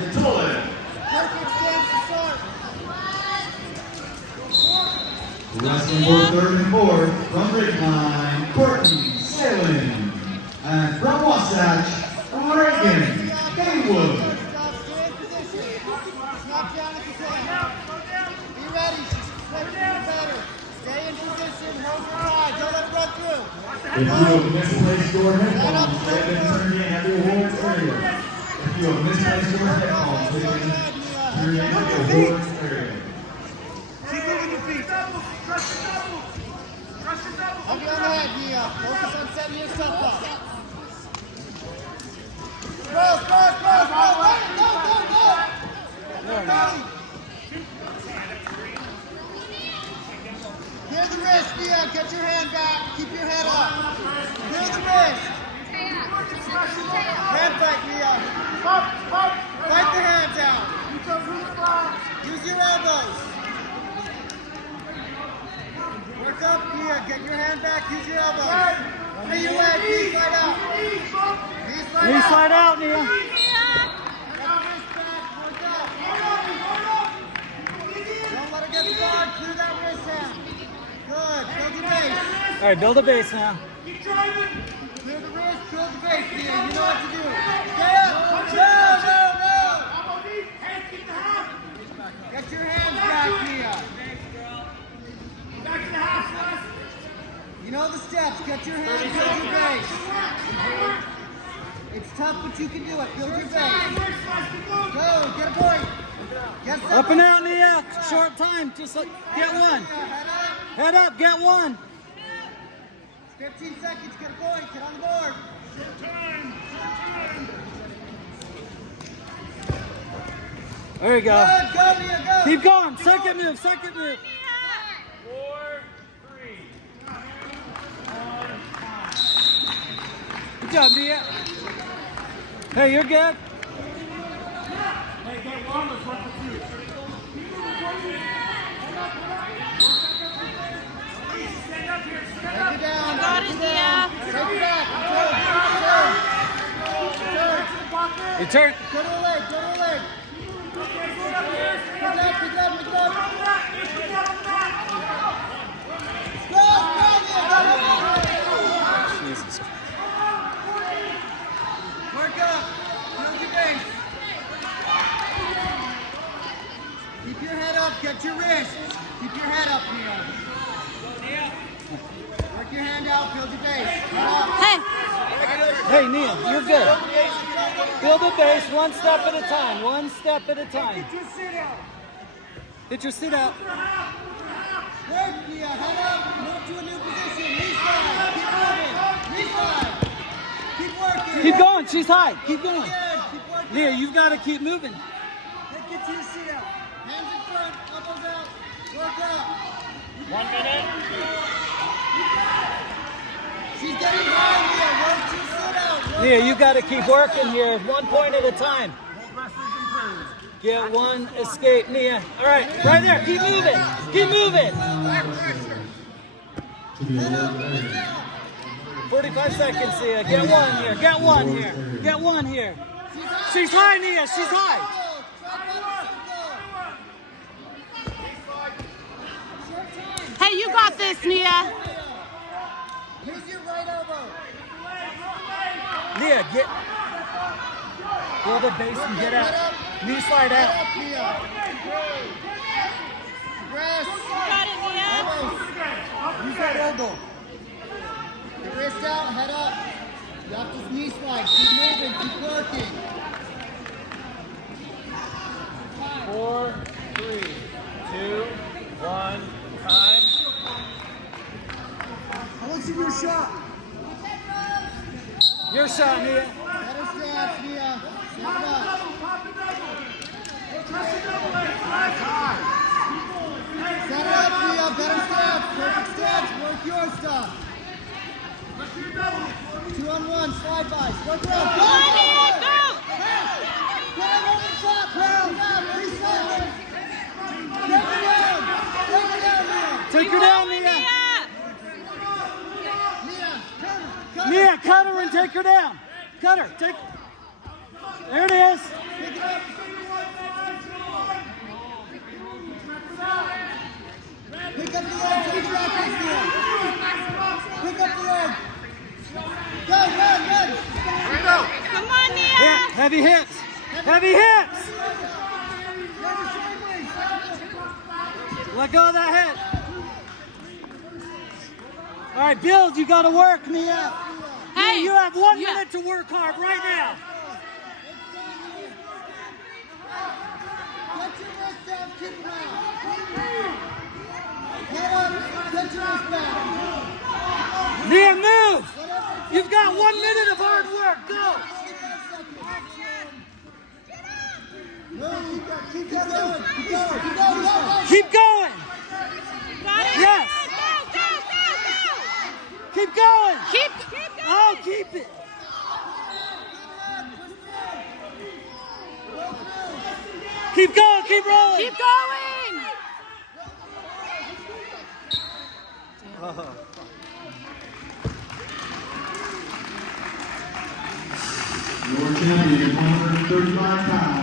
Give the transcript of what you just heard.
Detoles. Perfect stance to start. Wrestling for third and fourth from Ridgeline, Courtney Salem. And from Wasatch, Reagan Haywood. Stay in position. Snap down at the tail. Be ready. She's expecting better. Stay in position. Hold your eye. Don't let it run through. If you have misplaced your headphones, they've been turned in at the awards area. If you have misplaced your headphones, they've been turned in at the awards area. Keep moving your feet. Up your head, Nia. Focus on setting yourself up. Cross. Go. Clear the wrist, Nia. Get your hand back. Keep your head up. Clear the wrist. Hand fight, Nia. Fight the hands out. Use your elbows. Work up, Nia. Get your hand back. Use your elbows. Free your leg. Knee slide out. Knee slide out, Nia. Get the wrist back. Work up. Don't let her get the guard. Clear that wrist out. Good. Build your base. All right, build a base now. Clear the wrist. Build the base, Nia. You know what to do. Stay up. No. Get your hands back, Nia. You know the steps. Get your hands. Build your base. It's tough, but you can do it. Build your base. Go. Get a point. Get Up and out, Nia. Short time. Just like, get one. Head up, get one. 15 seconds. Get a point. Get on the board. There you go. Good. Go, Nia. Go. Keep going. Second move. 4, 3. Good job, Nia. Hey, you're good. Take it down. Got it, Nia. Take it back. You turn. Go to the leg. Pick it up. Go, Jesus. Work up. Build your base. Keep your head up. Get your wrist. Keep your head up, Nia. Work your hand out. Build your base. Hey. Hey, Nia, you're good. Build a base one step at a time. One step at a time. Get your sit out. Hit your sit out. Work, Nia. Head up. Move to a new position. Knee slide. Keep moving. Knee slide. Keep working. Keep going. She's high. Keep going. Good. Keep working. Nia, you've got to keep moving. Let's get to your sit out. Hands in front. Elbows out. Work up. 1 minute. She's getting high, Nia. Work to sit out. Nia, you got to keep working here. 1 point at a time. Get one escape, Nia. All right, right there. Keep moving. Keep moving. 45 seconds, Nia. Get one here. Get one here. Get one here. She's high, Nia. She's high. Hey, you got this, Nia. Use your right elbow. Nia, get. Build a base and get out. Knee slide Head out. up, Nia. Press. Got it, Nia. Elbows. Use that elbow. The wrist out, head up. You have to knee slide. Keep moving, keep working. 4, 3, 2, 1, time. I want to see your shot. Your shot, Nia. Better stance, Nia. Step it up. Set it up, Nia. Better stance. Perfect stance. Work your stuff. 2-on-1, slide by. Work around. Go, Nia, go. Grab on the top. Grab. Reset. Take her down. Take her down, Nia. Take her down, Nia. Nia. Nia, cut her and take her down. Cut her. Take. There it is. Pick it up. Heavy hips. Heavy hips. Let go of that head. All right, build. You got to work, Nia. Hey, You have 1 yeah. minute to work hard right now. Get your wrist down, keep around. Get up, get your wrist back. Nia, move. You've got 1 minute of hard work. Go. Move, keep going, keep going, keep going, go. Keep going. Got it? Yes. Go. Keep going. Keep going. Oh, keep it. Keep going. Keep rolling. Keep going. Your champion, 135 pounds.